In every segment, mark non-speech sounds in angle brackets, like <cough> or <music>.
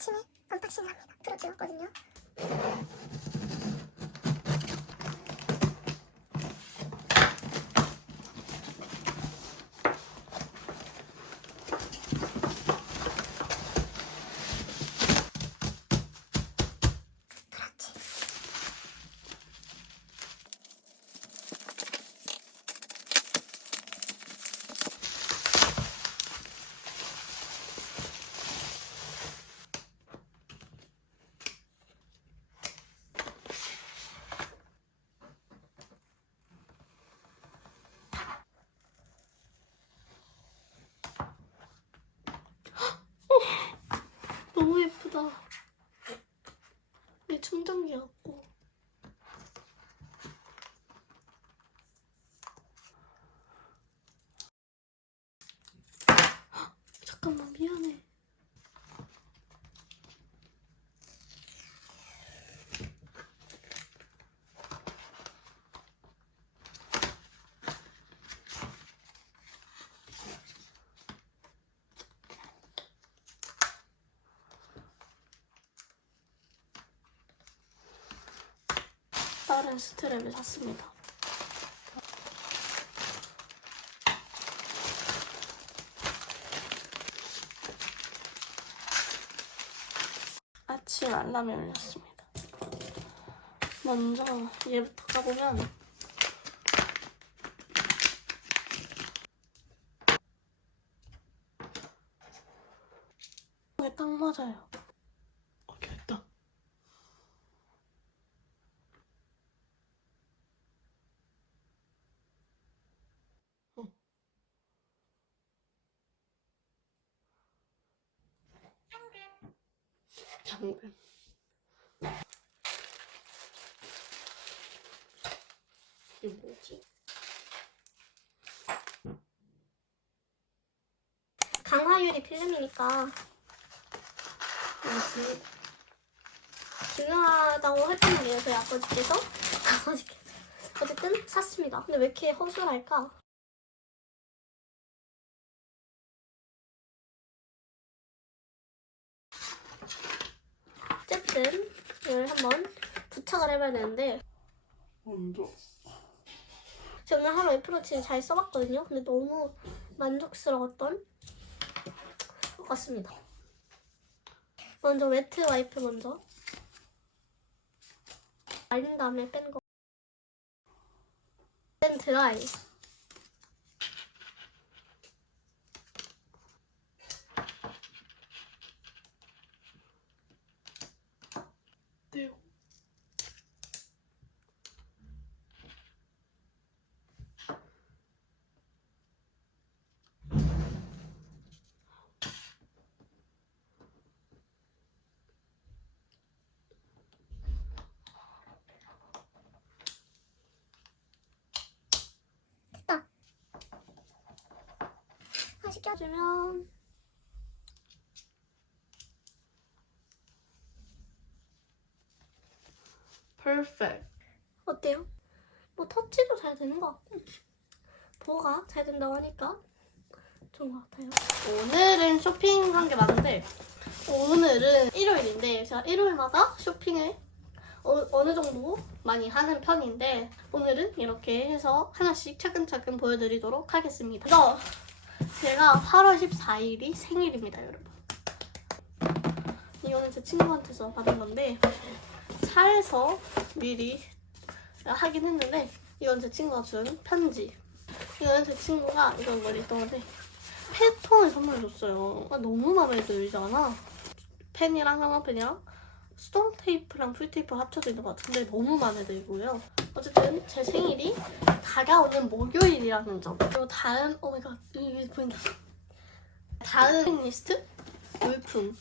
아침에 언박싱을 합니다. 프로 찍었거든요. 예쁘다. 내 충전기 같고. 헉, 잠깐만 미안해. 다른 스트랩을 샀습니다. 아침 알람이 울렸습니다. 먼저 얘부터 이게 딱 맞아요. 오케이, 됐다. 당근. 이게 뭐지? 강화유리 필름이니까 뭐지? 중요하다고 했던 게 저희 아버지께서 아버지께서 어쨌든 샀습니다. 근데 왜 이렇게 허술할까? 어쨌든 이걸 한번 되는데 먼저. 제가 오늘 하루 애플워치를 잘 써봤거든요. 근데 너무 만족스러웠던 것 같습니다. 먼저 웨트 와이프 먼저 말린 다음에 뺀 거. then 드라이. 네. 껴주면 perfect. 어때요? 뭐 터치도 잘 되는 것 같고 보호가 잘 된다고 하니까 좋은 것 같아요. 오늘은 쇼핑한 게 많은데 오늘은 일요일인데 제가 일요일마다 쇼핑을 어, 느 정도 많이 하는 편인데 오늘은 이렇게 해서 하나씩 차근차근 보여드리도록 하겠습니다. 이거 제가 8월 14일이 생일입니다, 여러분. 이거는 제 친구한테서 받은 건데 차에서 미리 하긴 했는데 이건 제 친구가 준 편지. 이거는 제 친구가 이건 머리 동안에 펜통을 선물 줬어요. 아, 너무 마음에 들잖아. 펜이랑 형광펜이랑 스톤 테이프랑 풀 테이프 합쳐져 있는 것 같은데 너무 마음에 들고요. 어쨌든 제 생일이 다가오는 목요일이라는 점. 그리고 다음 오마이갓 이게 보인다. 다음 리스트 물품.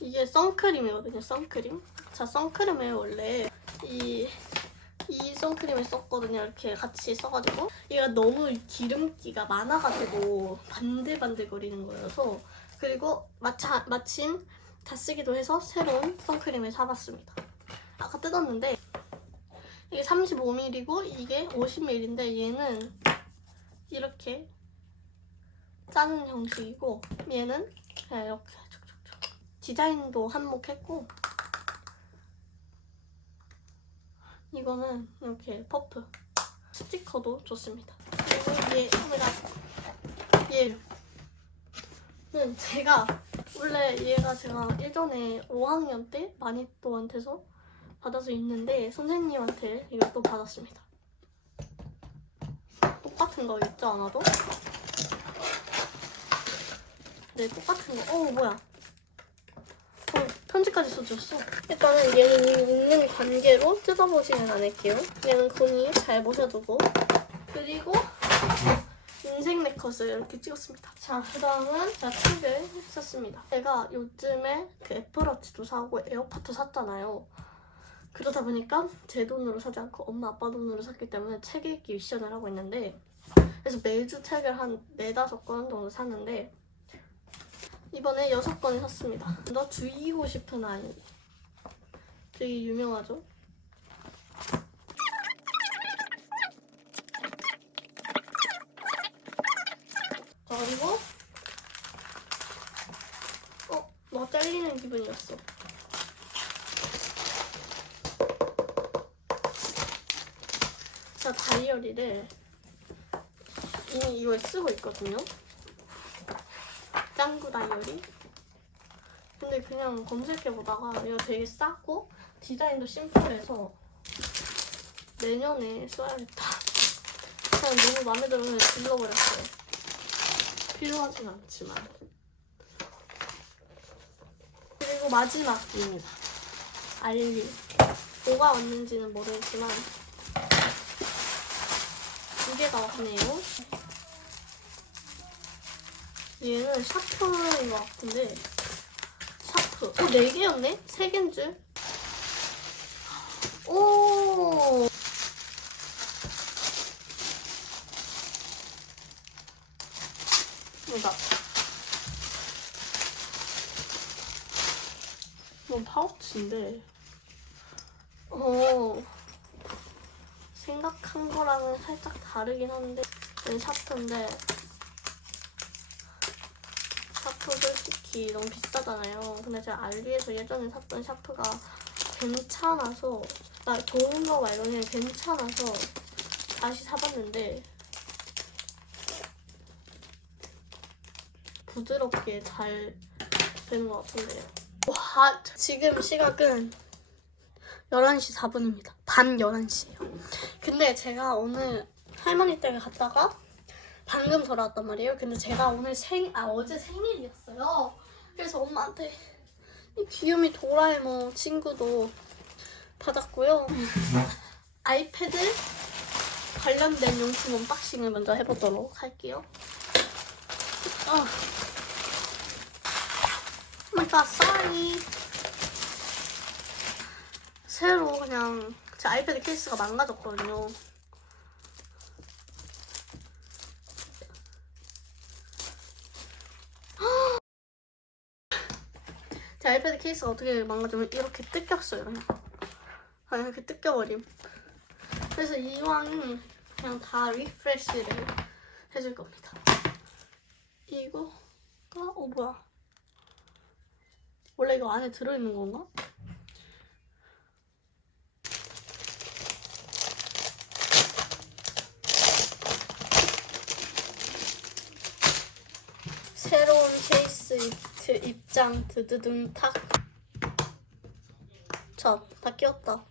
이게 선크림이거든요. 선크림. 자 선크림을 원래 이이 선크림을 썼거든요. 이렇게 같이 써가지고 얘가 너무 기름기가 많아가지고 반들반들거리는 거여서 그리고 마차, 마침 다 쓰기도 해서 새로운 선크림을 사봤습니다. 아까 뜯었는데 이게 35ml고 이게 50ml인데 얘는 이렇게 짜는 형식이고 얘는 그냥 이렇게 촉촉촉. 디자인도 한몫했고 이거는 이렇게 퍼프 스티커도 좋습니다. 그리고 얘얘 얘는 제가 원래 얘가 제가 예전에 5학년 때 마니또한테서 받아서 있는데 선생님한테 이것도 받았습니다. 똑같은 거 있지 않아도? 네, 똑같은 거. 어, 뭐야. 어, 편지까지 써줬어. 일단은 얘는 있는 관계로 뜯어보지는 않을게요. 얘는 군이 잘 모셔두고. 그리고 인생 네컷을 이렇게 찍었습니다. 자, 그 다음은 제가 책을 썼습니다. 제가 요즘에 그 애플워치도 사고 에어팟도 샀잖아요. 그러다 보니까 제 돈으로 사지 않고 엄마 아빠 돈으로 샀기 때문에 책 읽기 미션을 하고 있는데 그래서 매주 책을 한 네다섯 권 정도 샀는데 이번에 여섯 권을 샀습니다. 너 죽이고 싶은 아이 되게 유명하죠? 자, 그리고 어? 뭐 잘리는 기분이었어. 자, 다이어리를 이미 이걸 쓰고 있거든요. 짱구 다이어리. 근데 그냥 검색해보다가 이거 되게 싸고 디자인도 심플해서 내년에 써야겠다. 그냥 너무 마음에 들어서 질러버렸어요. 필요하진 않지만. 그리고 마지막입니다. 알리. 뭐가 왔는지는 모르겠지만 두 개가 왔네요. 얘는 샤프인 것 같은데 샤프. 어, 네 개였네? 세 개인 줄. 오. 뭐다. 이건 파우치인데. 어. 생각한 거랑은 살짝 다르긴 한데 샤프인데 샤프 솔직히 너무 비싸잖아요. 근데 제가 알리에서 예전에 샀던 샤프가 괜찮아서 나 좋은 거 말고는 괜찮아서 다시 사봤는데 부드럽게 잘 되는 것 같은데 와 지금 시각은 11시 4분입니다. 밤 11시예요. 근데 제가 오늘 할머니 댁에 갔다가 방금 돌아왔단 말이에요. 근데 제가 오늘 생, 아, 어제 생일이었어요. 그래서 엄마한테 이 귀요미 도라에몽 친구도 받았고요. 아이패드 관련된 용품 언박싱을 먼저 해보도록 할게요. 아. 오마이갓, sorry. 새로 그냥 제 아이패드 케이스가 망가졌거든요. 제 아이패드 케이스가 어떻게 망가지면 이렇게 뜯겼어요. 그냥. 이렇게 뜯겨버림. 그래서 이왕 그냥 다 리프레시를 해줄 겁니다. 이거가 어 뭐야? 원래 이거 안에 들어있는 건가? 새로운 케 이트 입장 드드둥 탁. 자, 다 끼웠다.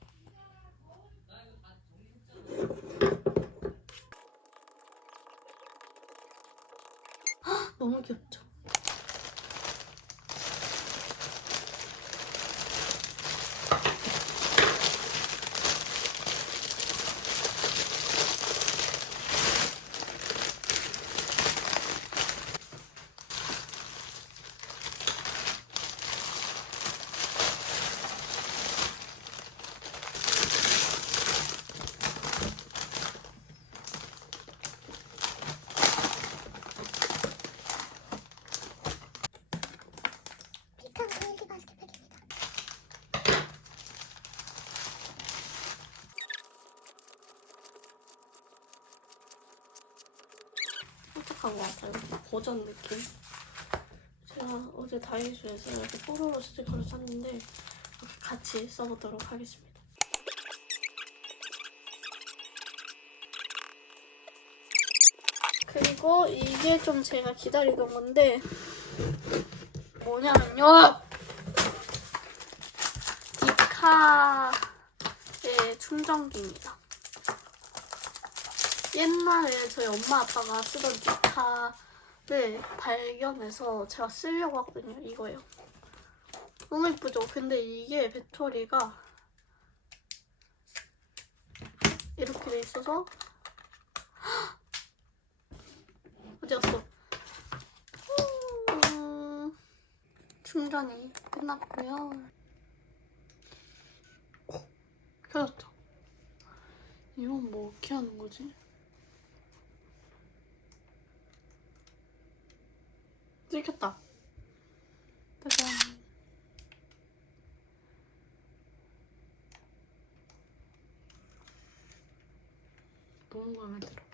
헉, 너무 귀엽죠? 깜짝한 것 같아요. 버전 느낌. 제가 어제 다이소에서 이렇게 뽀로로 스티커를 샀는데 같이 써보도록 하겠습니다. 그리고 이게 좀 제가 기다리던 건데 뭐냐면요 디카의 충전기입니다. 옛날에 저희 엄마 아빠가 쓰던 디카를 발견해서 제가 쓰려고 하거든요. 이거예요. 너무 예쁘죠? 근데 이게 배터리가 이렇게 돼 있어서 <gasps> 어디 갔어? 음, 충전이 끝났고요. 켜졌죠? 이건 뭐 어떻게 하는 거지? 찍혔다. 짜잔. 너무 마음에 들어.